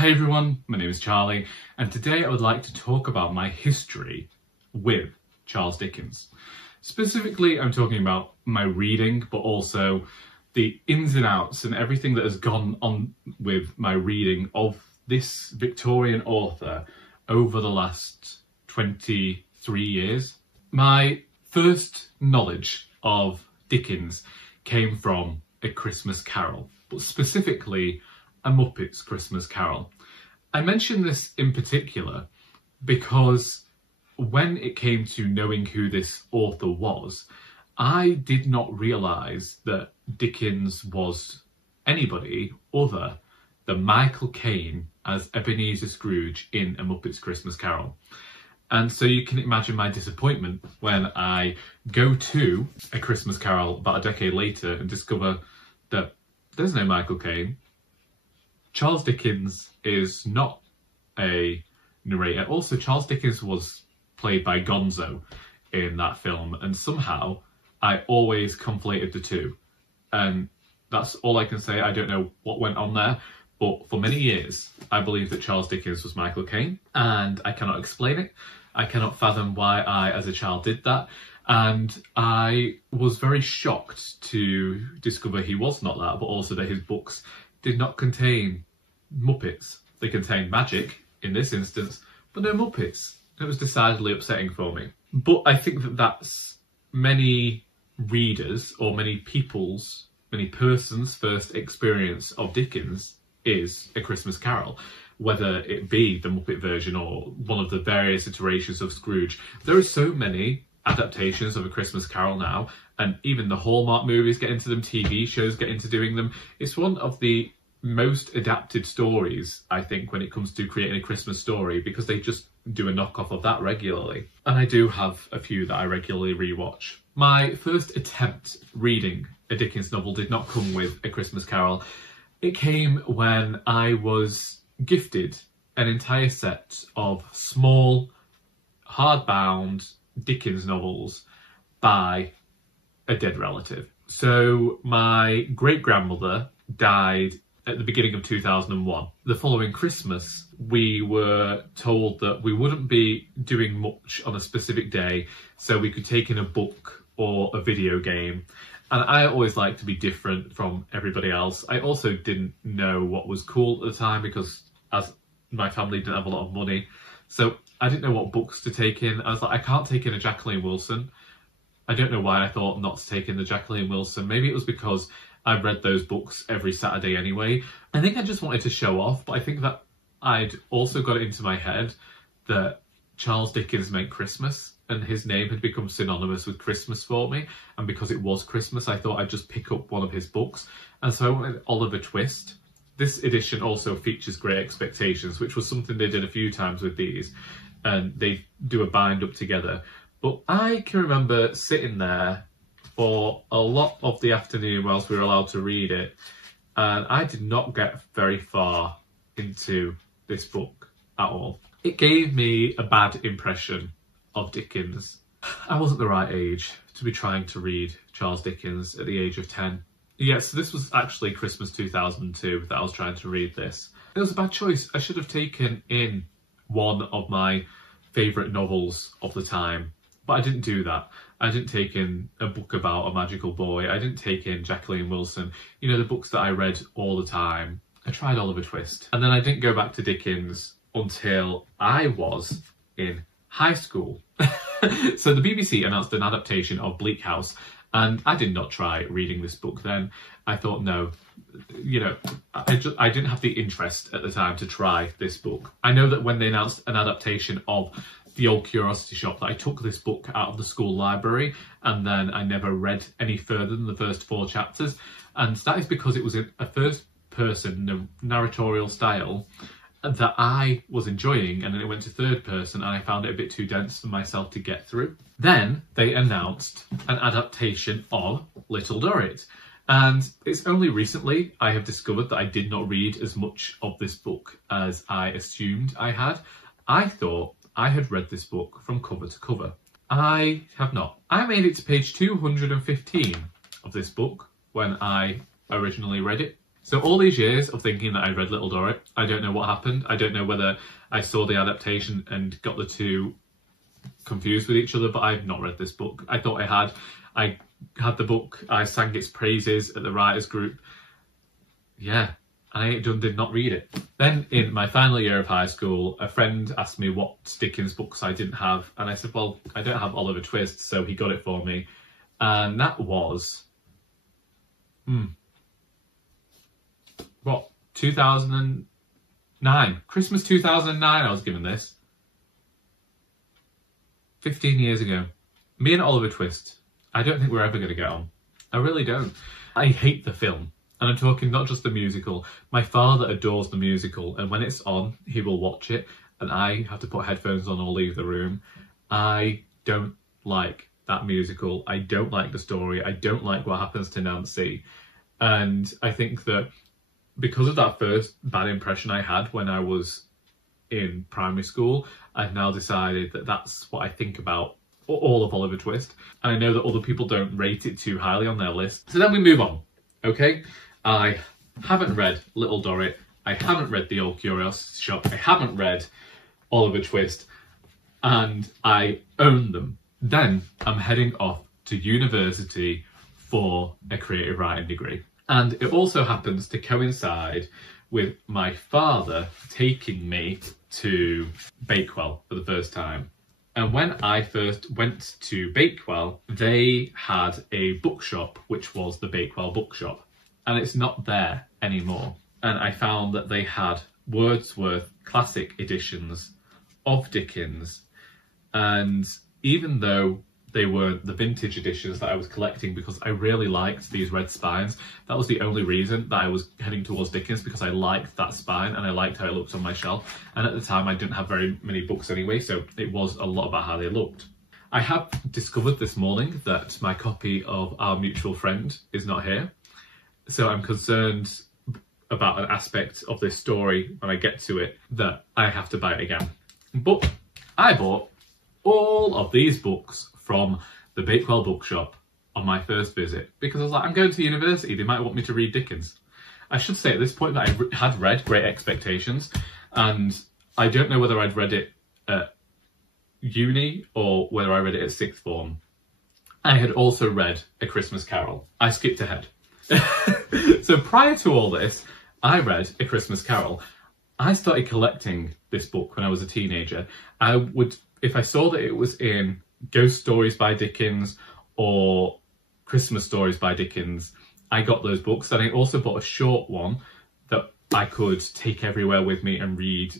Hey everyone, my name is Charlie, and today I would like to talk about my history with Charles Dickens. Specifically, I'm talking about my reading, but also the ins and outs and everything that has gone on with my reading of this Victorian author over the last 23 years. My first knowledge of Dickens came from A Christmas Carol, but specifically A Muppet's Christmas Carol. I mention this in particular because when it came to knowing who this author was, I did not realise that Dickens was anybody other than Michael Caine as Ebenezer Scrooge in A Muppet's Christmas Carol. And so you can imagine my disappointment when I go to A Christmas Carol about a decade later and discover that there's no Michael Caine. Charles Dickens is not a narrator. Also, Charles Dickens was played by Gonzo in that film, and somehow I always conflated the two. And that's all I can say. I don't know what went on there, but for many years I believed that Charles Dickens was Michael Caine, and I cannot explain it. I cannot fathom why I, as a child, did that. And I was very shocked to discover he was not that, but also that his books did not contain Muppets. They contained magic, in this instance, but no Muppets. It was decidedly upsetting for me. But I think that that's many readers, or many persons' first experience of Dickens is A Christmas Carol. Whether it be the Muppet version or one of the various iterations of Scrooge. There are so many adaptations of A Christmas Carol now, and even the Hallmark movies get into them, TV shows get into doing them. It's one of the most adapted stories, I think, when it comes to creating a Christmas story, because they just do a knockoff of that regularly. And I do have a few that I regularly rewatch. My first attempt reading a Dickens novel did not come with A Christmas Carol. It came when I was gifted an entire set of small, hardbound Dickens novels by a dead relative. So my great-grandmother died at the beginning of 2001. The following Christmas, we were told that we wouldn't be doing much on a specific day, so we could take in a book or a video game. And I always like to be different from everybody else. I also didn't know what was cool at the time because as my family didn't have a lot of money. So I didn't know what books to take in. I was like, I can't take in a Jacqueline Wilson. I don't know why I thought not to take in the Jacqueline Wilson. Maybe it was because I read those books every Saturday anyway. I think I just wanted to show off, but I think that I'd also got it into my head that Charles Dickens meant Christmas, and his name had become synonymous with Christmas for me. And because it was Christmas, I thought I'd just pick up one of his books. And so I went with Oliver Twist. This edition also features Great Expectations, which was something they did a few times with these, and they do a bind up together. But I can remember sitting there for a lot of the afternoon whilst we were allowed to read it, and I did not get very far into this book at all. It gave me a bad impression of Dickens. I wasn't the right age to be trying to read Charles Dickens at the age of 10. Yes, so this was actually Christmas 2002 that I was trying to read this. It was a bad choice. I should have taken in one of my favourite novels of the time, but I didn't do that. I didn't take in a book about a magical boy. I didn't take in Jacqueline Wilson. You know, the books that I read all the time. I tried Oliver Twist. And then I didn't go back to Dickens until I was in high school. So the BBC announced an adaptation of Bleak House, and I did not try reading this book then. I thought, no, you know, I didn't have the interest at the time to try this book. I know that when they announced an adaptation of The Old Curiosity Shop, that I took this book out of the school library, and then I never read any further than the first 4 chapters. And that is because it was in a first-person narratorial style that I was enjoying, and then it went to third person and I found it a bit too dense for myself to get through. Then they announced an adaptation of Little Dorrit, and it's only recently I have discovered that I did not read as much of this book as I assumed I had. I thought I had read this book from cover to cover. I have not. I made it to page 215 of this book when I originally read it. So all these years of thinking that I read Little Dorrit, I don't know what happened. I don't know whether I saw the adaptation and got the two confused with each other, but I've not read this book. I thought I had. I had the book, I sang its praises at the writers group. Yeah, I did not read it. Then in my final year of high school, a friend asked me what Dickens books I didn't have, and I said, well, I don't have Oliver Twist, so he got it for me. And that was, 2009? Christmas 2009 I was given this. 15 years ago. Me and Oliver Twist, I don't think we're ever going to get on. I really don't. I hate the film. And I'm talking not just the musical. My father adores the musical, and when it's on, he will watch it, and I have to put headphones on or leave the room. I don't like that musical. I don't like the story. I don't like what happens to Nancy. And I think that because of that first bad impression I had when I was in primary school, I've now decided that that's what I think about all of Oliver Twist. And I know that other people don't rate it too highly on their list. So then we move on, okay? I haven't read Little Dorrit. I haven't read The Old Curiosity Shop. I haven't read Oliver Twist. And I own them. Then I'm heading off to university for a creative writing degree. And it also happens to coincide with my father taking me to Bakewell for the first time. And when I first went to Bakewell, they had a bookshop, which was the Bakewell Bookshop. And it's not there anymore. And I found that they had Wordsworth classic editions of Dickens. And even though they weren't the vintage editions that I was collecting, because I really liked these red spines, that was the only reason that I was heading towards Dickens, because I liked that spine and I liked how it looked on my shelf. And at the time I didn't have very many books anyway, so it was a lot about how they looked. I have discovered this morning that my copy of Our Mutual Friend is not here. So I'm concerned about an aspect of this story when I get to it that I have to buy it again. But I bought all of these books from the Bakewell Bookshop on my first visit because I was like, I'm going to university, they might want me to read Dickens. I should say at this point that I had read Great Expectations, and I don't know whether I'd read it at uni or whether I read it at sixth form. I had also read A Christmas Carol. I skipped ahead. So prior to all this, I read A Christmas Carol. I started collecting this book when I was a teenager. I would, if I saw that it was in Ghost Stories by Dickens or Christmas Stories by Dickens, I got those books. And I also bought a short one that I could take everywhere with me and read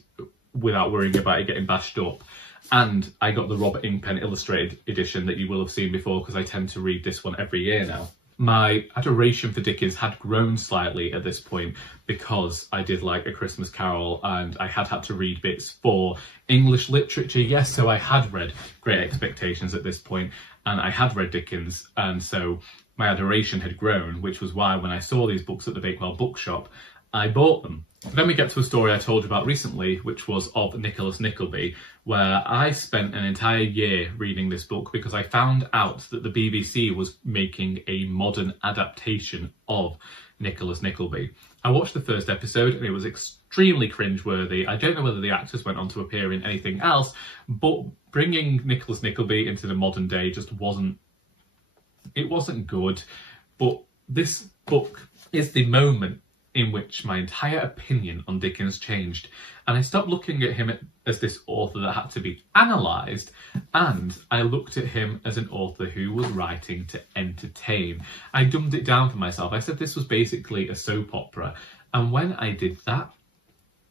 without worrying about it getting bashed up. And I got the Robert Ingpen illustrated edition that you will have seen before, because I tend to read this one every year now. My adoration for Dickens had grown slightly at this point because I did like A Christmas Carol and I had to read bits for English literature. Yes, so I had read Great Expectations at this point and I had read Dickens, and so my adoration had grown, which was why when I saw these books at the Bakewell Bookshop, I bought them. Then we get to a story I told you about recently, which was of Nicholas Nickleby, where I spent an entire year reading this book because I found out that the BBC was making a modern adaptation of Nicholas Nickleby. I watched the first episode and it was extremely cringeworthy. I don't know whether the actors went on to appear in anything else, but bringing Nicholas Nickleby into the modern day just wasn't good. But this book is the moment in which my entire opinion on Dickens changed, and I stopped looking at him as this author that had to be analysed, and I looked at him as an author who was writing to entertain. I dumbed it down for myself. I said this was basically a soap opera, and when I did that,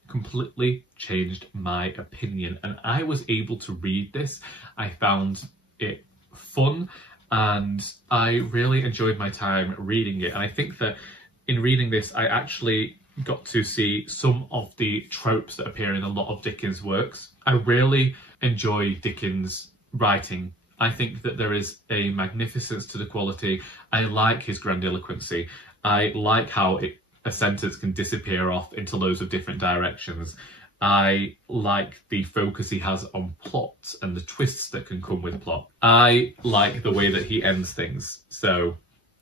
completely changed my opinion, and I was able to read this. I found it fun, and I really enjoyed my time reading it, and I think that in reading this, I actually got to see some of the tropes that appear in a lot of Dickens' works. I really enjoy Dickens' writing. I think that there is a magnificence to the quality. I like his grandiloquency. I like how a sentence can disappear off into loads of different directions. I like the focus he has on plot and the twists that can come with plot. I like the way that he ends things. So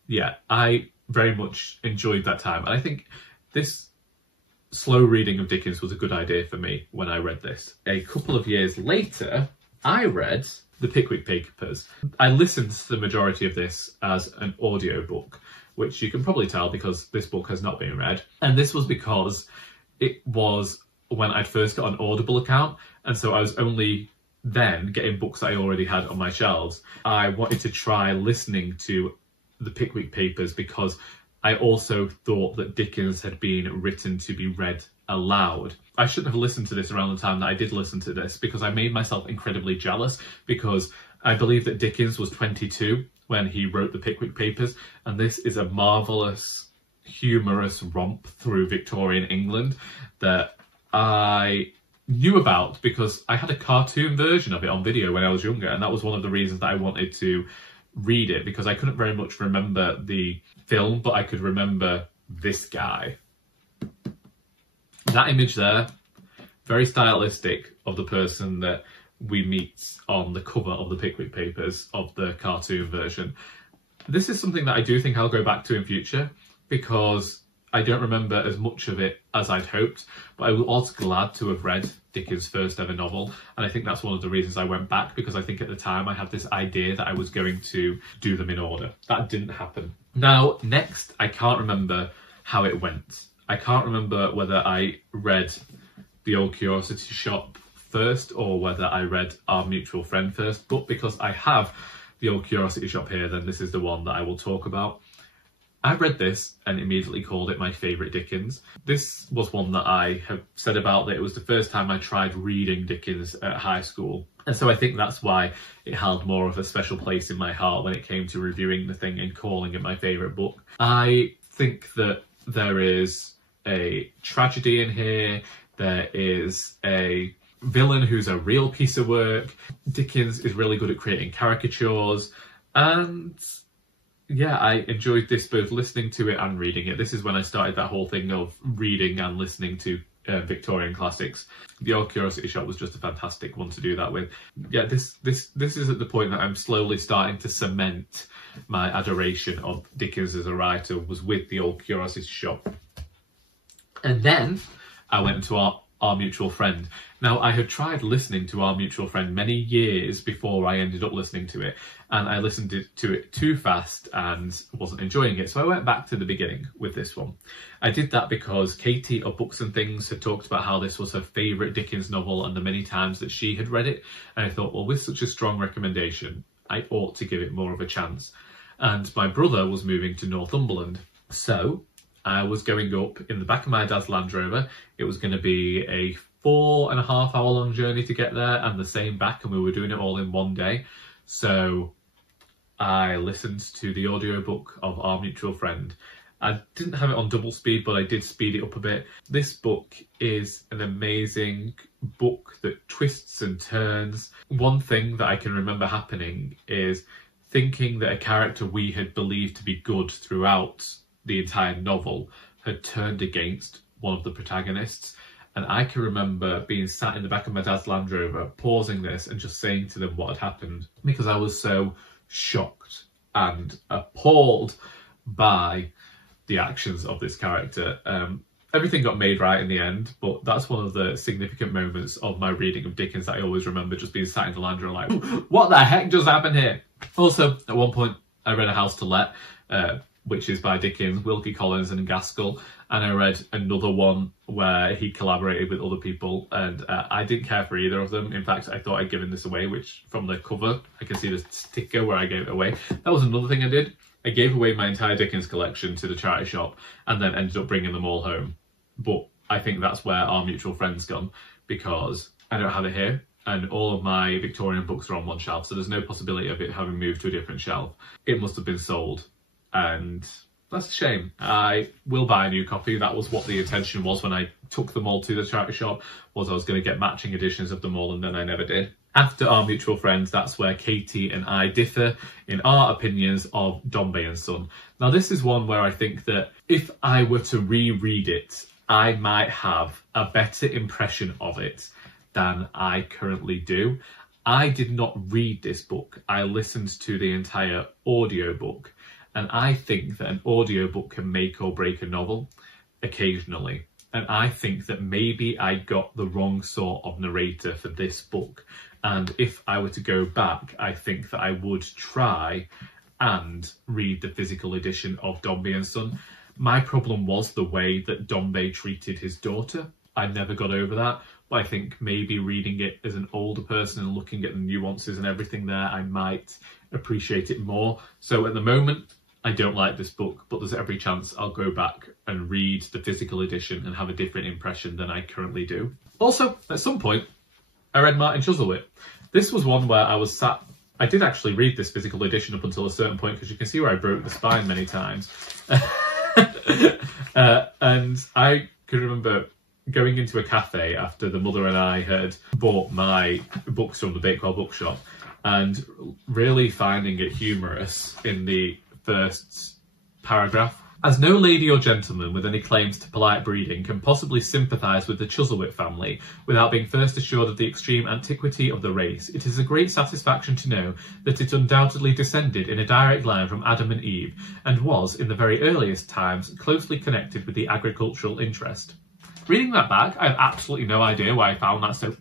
yeah, I very much enjoyed that time. And I think This slow reading of Dickens was a good idea for me when I read this. A couple of years later, I read The Pickwick Papers. I listened to the majority of this as an audiobook, which you can probably tell because this book has not been read. And this was because it was when I'd first got an Audible account, and so I was only then getting books I already had on my shelves. I wanted to try listening to The Pickwick Papers because I also thought that Dickens had been written to be read aloud. I shouldn't have listened to this around the time that I did listen to this, because I made myself incredibly jealous, because I believe that Dickens was 22 when he wrote The Pickwick Papers, and this is a marvellous, humorous romp through Victorian England that I knew about because I had a cartoon version of it on video when I was younger, and that was one of the reasons that I wanted to read it, because I couldn't very much remember the film, but I could remember this guy. That image there, very stylistic of the person that we meet on the cover of the Pickwick Papers of the cartoon version. This is something that I do think I'll go back to in future, because I don't remember as much of it as I'd hoped, but I was glad to have read Dickens' first ever novel, and I think that's one of the reasons I went back, because I think at the time I had this idea that I was going to do them in order. That didn't happen. Now, next, I can't remember how it went. I can't remember whether I read The Old Curiosity Shop first or whether I read Our Mutual Friend first, but because I have The Old Curiosity Shop here, then this is the one that I will talk about. I read this and immediately called it my favourite Dickens. This was one that I have said about that it was the first time I tried reading Dickens at high school. And so I think that's why it held more of a special place in my heart when it came to reviewing the thing and calling it my favourite book. I think that there is a tragedy in here. There is a villain who's a real piece of work. Dickens is really good at creating caricatures, and yeah, I enjoyed this both listening to it and reading it. This is when I started that whole thing of reading and listening to Victorian classics. The Old Curiosity Shop was just a fantastic one to do that with. Yeah, this is at the point that I'm slowly starting to cement my adoration of Dickens as a writer, was with The Old Curiosity Shop. And then I went to Our Mutual Friend. Now, I had tried listening to Our Mutual Friend many years before I ended up listening to it, and I listened to it too fast and wasn't enjoying it, so I went back to the beginning with this one. I did that because Katie of Books and Things had talked about how this was her favourite Dickens novel and the many times that she had read it, and I thought, well, with such a strong recommendation, I ought to give it more of a chance. And my brother was moving to Northumberland, so I was going up in the back of my dad's Land Rover. It was going to be a 4.5 hour long journey to get there and the same back, and we were doing it all in one day. So I listened to the audiobook of Our Mutual Friend. I didn't have it on double speed, but I did speed it up a bit. This book is an amazing book that twists and turns. One thing that I can remember happening is thinking that a character we had believed to be good throughout the entire novel had turned against one of the protagonists, and I can remember being sat in the back of my dad's Land Rover, pausing this and just saying to them what had happened, because I was so shocked and appalled by the actions of this character. Everything got made right in the end, but that's one of the significant moments of my reading of Dickens that I always remember, just being sat in the Land Rover like, what the heck just happened here? Also, at one point I read A House to Let, which is by Dickens, Wilkie Collins and Gaskell, and I read another one where he collaborated with other people, and I didn't care for either of them. In fact, I thought I'd given this away, which from the cover, I can see the sticker where I gave it away. That was another thing I did. I gave away my entire Dickens collection to the charity shop and then ended up bringing them all home. But I think that's where Our Mutual Friend's gone, because I don't have it here, and all of my Victorian books are on one shelf, so there's no possibility of it having moved to a different shelf. It must have been sold, and that's a shame. I will buy a new copy. That was what the intention was when I took them all to the charity shop, was I was going to get matching editions of them all, and then I never did. After Our Mutual Friends, that's where Katie and I differ in our opinions of Dombey and Son. Now, this is one where I think that if I were to reread it, I might have a better impression of it than I currently do. I did not read this book. I listened to the entire audiobook. And I think that an audiobook can make or break a novel. occasionally. And I think that maybe I got the wrong sort of narrator for this book. And if I were to go back, I think that I would try and read the physical edition of Dombey and Son. My problem was the way that Dombey treated his daughter. I never got over that, but I think maybe reading it as an older person and looking at the nuances and everything there, I might appreciate it more. So at the moment, I don't like this book, but there's every chance I'll go back and read the physical edition and have a different impression than I currently do. Also, at some point, I read Martin Chuzzlewit. This was one where I was sat... I did actually read this physical edition up until a certain point, because you can see where I broke the spine many times. And I could remember going into a cafe after the mother and I had bought my books from the Bakewell bookshop and really finding it humorous in the first paragraph. As no lady or gentleman with any claims to polite breeding can possibly sympathise with the Chuzzlewit family without being first assured of the extreme antiquity of the race, it is a great satisfaction to know that it undoubtedly descended in a direct line from Adam and Eve, and was, in the very earliest times, closely connected with the agricultural interest. Reading that back, I have absolutely no idea why I found that so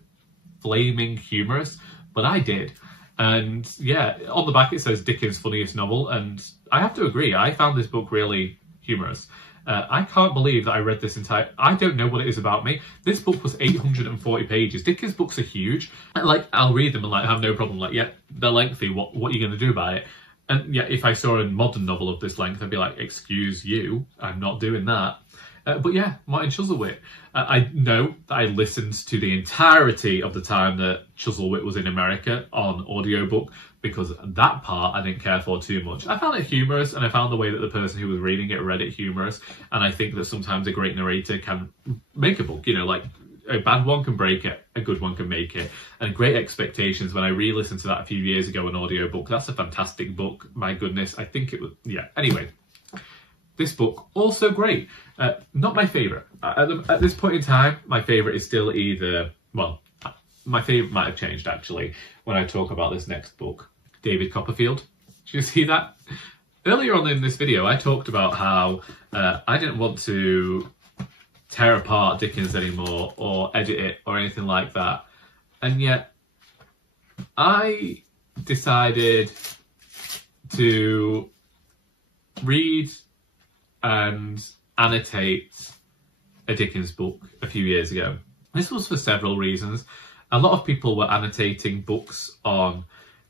flaming humorous, but I did. And yeah, on the back it says Dickens' funniest novel, and I have to agree, I found this book really humorous. I can't believe that I read this entire... I don't know what it is about me. This book was 840 pages. Dickens' books are huge. Like, I'll read them and like have no problem. Like, yeah, they're lengthy. What are you going to do about it? And yeah, if I saw a modern novel of this length, I'd be like, excuse you, I'm not doing that. But yeah, Martin Chuzzlewit. I know that I listened to the entirety of the time that Chuzzlewit was in America on audiobook, because that part I didn't care for too much. I found it humorous, and I found the way that the person who was reading it read it humorous, and I think that sometimes a great narrator can make a book, you know, like a bad one can break it, a good one can make it. And Great Expectations, when I re-listened to that a few years ago on audiobook, that's a fantastic book. My goodness, I think it was, yeah, anyway. This book, also great. Not my favourite. At this point in time, my favourite is still either... Well, my favourite might have changed, actually, when I talk about this next book. David Copperfield. Did you see that? Earlier on in this video, I talked about how I didn't want to tear apart Dickens anymore or edit it or anything like that. And yet, I decided to read and annotate a Dickens book a few years ago. This was for several reasons. A lot of people were annotating books on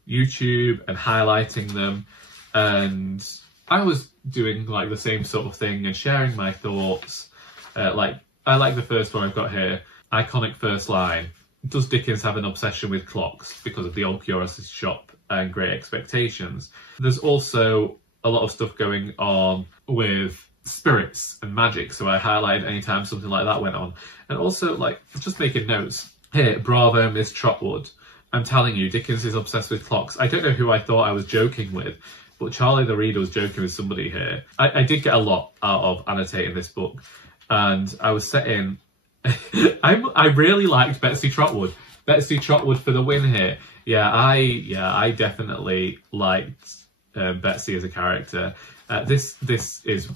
YouTube and highlighting them, and I was doing like the same sort of thing and sharing my thoughts. Like, I like the first one I've got here. Iconic first line. Does Dickens have an obsession with clocks because of the Old Curiosity Shop and Great Expectations? There's also a lot of stuff going on with spirits and magic, so I highlighted anytime something like that went on. And also, like, just making notes. Here, bravo, Miss Trotwood. I'm telling you, Dickens is obsessed with clocks. I don't know who I thought I was joking with, but Charlie the Reader was joking with somebody here. I did get a lot out of annotating this book, and I was set in... I really liked Betsy Trotwood. Betsy Trotwood for the win here. Yeah, I definitely liked Betsy as a character. This is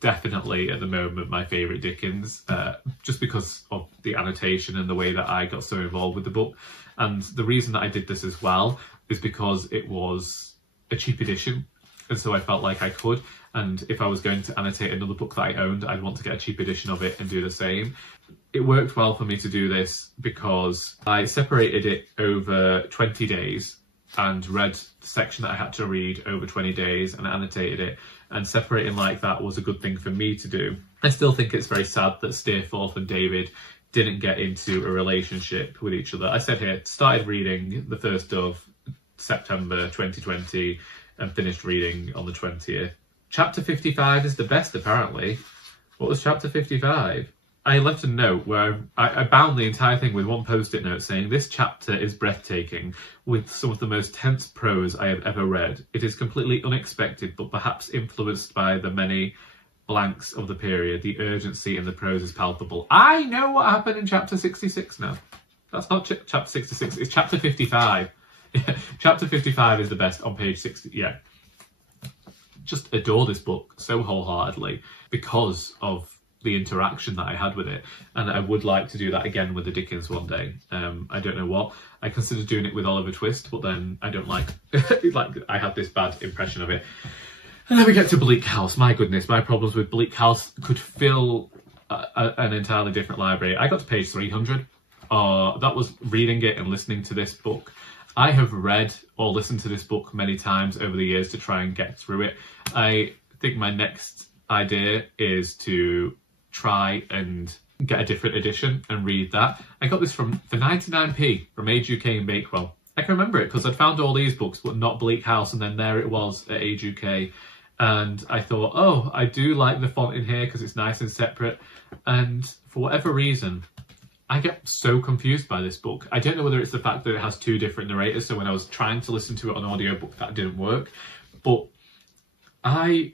definitely at the moment my favourite Dickens, just because of the annotation and the way that I got so involved with the book. And the reason that I did this as well is because it was a cheap edition, and so I felt like I could. And if I was going to annotate another book that I owned, I'd want to get a cheap edition of it and do the same. It worked well for me to do this because I separated it over 20 days and read the section that I had to read over 20 days and annotated it. And separating like that was a good thing for me to do. I still think it's very sad that Steerforth and David didn't get into a relationship with each other. I said here, started reading the 1st of September 2020 and finished reading on the 20th. Chapter 55 is the best, apparently. What was chapter 55? I left a note where I bound the entire thing with one post-it note saying, "This chapter is breathtaking, with some of the most tense prose I have ever read. It is completely unexpected, but perhaps influenced by the many blanks of the period. The urgency in the prose is palpable." I know what happened in chapter 66 now. That's not chapter 66, it's chapter 55. Chapter 55 is the best on page 60, yeah. Just adore this book so wholeheartedly because of the interaction that I had with it, and I would like to do that again with the Dickens one day. I don't know what. I considered doing it with Oliver Twist, but then I don't like I had this bad impression of it. And then we get to Bleak House. My goodness, my problems with Bleak House could fill an entirely different library. I got to page 300. That was reading it and listening to this book. I have read or listened to this book many times over the years to try and get through it. I think my next idea is to try and get a different edition and read that. I got this for 99p from Age UK in Bakewell. I can remember it because I'd found all these books but not Bleak House, and then there it was at Age UK. And I thought, oh, I do like the font in here because it's nice and separate. And for whatever reason, I get so confused by this book. I don't know whether it's the fact that it has two different narrators, so when I was trying to listen to it on audiobook, that didn't work. But I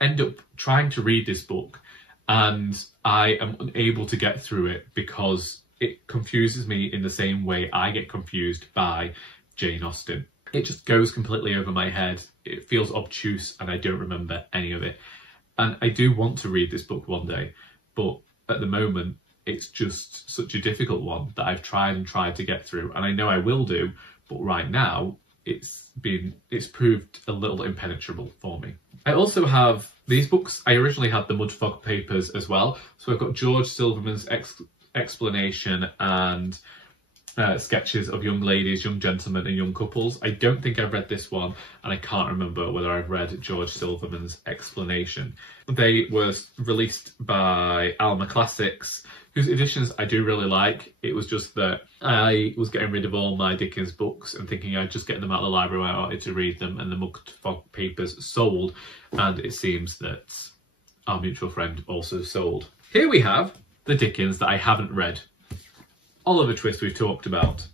end up trying to read this book and I am unable to get through it because it confuses me in the same way I get confused by Jane Austen. It just goes completely over my head. It feels obtuse and I don't remember any of it. And I do want to read this book one day, but at the moment, it's just such a difficult one that I've tried to get through, and I know I will do, but right now it's proved a little impenetrable for me. I also have these books. I originally had the Mudfog papers as well, so I've got George Silverman's explanation and sketches of young ladies, young gentlemen and young couples. I don't think I've read this one, and I can't remember whether I've read George Silverman's explanation. They were released by Alma Classics, whose editions I do really like. It was just that I was getting rid of all my Dickens books and thinking I'd just get them out of the library when I wanted to read them, and the Mudfog papers sold, and it seems that our mutual friend also sold. Here we have the Dickens that I haven't read. Oliver Twist we've talked about.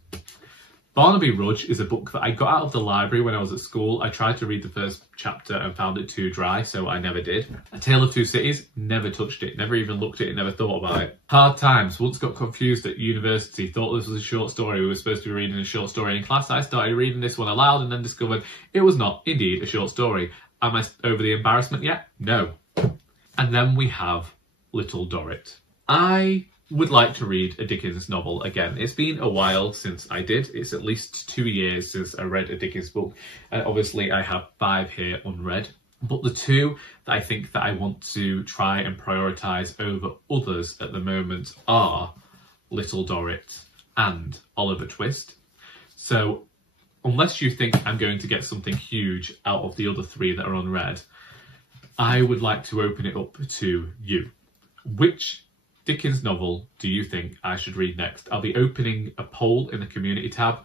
Barnaby Rudge is a book that I got out of the library when I was at school. I tried to read the first chapter and found it too dry, so I never did. A Tale of Two Cities, never touched it, never even looked at it, never thought about it. Hard Times, once got confused at university, thought this was a short story. We were supposed to be reading a short story in class. I started reading this one aloud and then discovered it was not indeed a short story. Am I over the embarrassment yet? No. And then we have Little Dorrit. I would like to read a Dickens novel again. It's been a while since I did. It's at least 2 years since I read a Dickens book. And obviously I have 5 here unread. But the 2 that I think that I want to try and prioritise over others at the moment are Little Dorrit and Oliver Twist. So unless you think I'm going to get something huge out of the other 3 that are unread, I would like to open it up to you. Which Dickens novel do you think I should read next? I'll be opening a poll in the community tab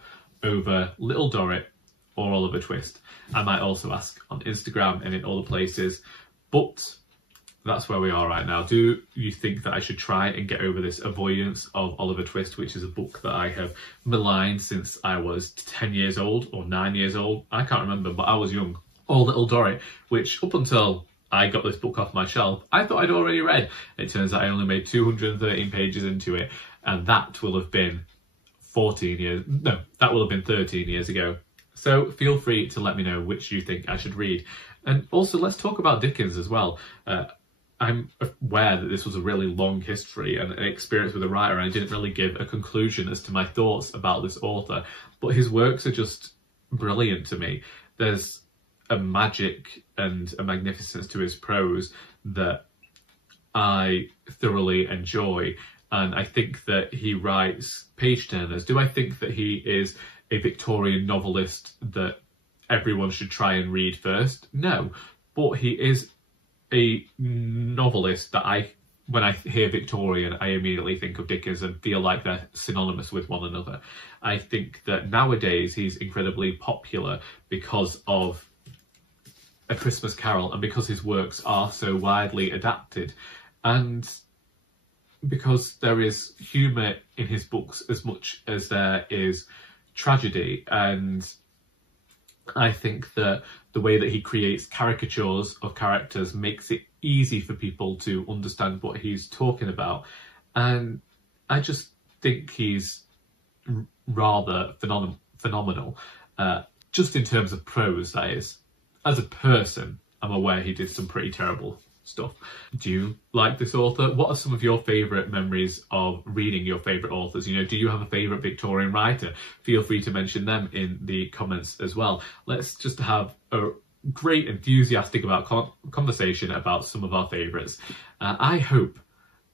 over Little Dorrit or Oliver Twist. I might also ask on Instagram and in other places, but that's where we are right now. Do you think that I should try and get over this avoidance of Oliver Twist, which is a book that I have maligned since I was 10 years old or 9 years old? I can't remember, but I was young. Or Little Dorrit, which up until I got this book off my shelf, I thought I'd already read. It turns out I only made 213 pages into it, and that will have been 13 years ago. So feel free to let me know which you think I should read. And also, let's talk about Dickens as well. I'm aware that this was a really long history and an experience with a writer, and I didn't really give a conclusion as to my thoughts about this author, but his works are just brilliant to me. There's a magic and a magnificence to his prose that I thoroughly enjoy, and I think that he writes page turners. Do I think that he is a Victorian novelist that everyone should try and read first? No, but he is a novelist that when I hear Victorian, I immediately think of Dickens and feel like they're synonymous with one another. I think that nowadays he's incredibly popular because of A Christmas Carol, and because his works are so widely adapted, and because there is humour in his books as much as there is tragedy. And I think that the way that he creates caricatures of characters makes it easy for people to understand what he's talking about, and I just think he's rather phenomenal, just in terms of prose, that is. As a person, I'm aware he did some pretty terrible stuff. Do you like this author? What are some of your favourite memories of reading your favourite authors? You know, do you have a favourite Victorian writer? Feel free to mention them in the comments as well. Let's just have a great enthusiastic conversation about some of our favourites. I hope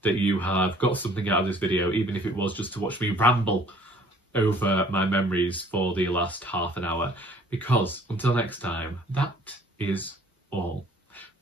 that you have got something out of this video, even if it was just to watch me ramble over my memories for the last half an hour, because until next time, that is all.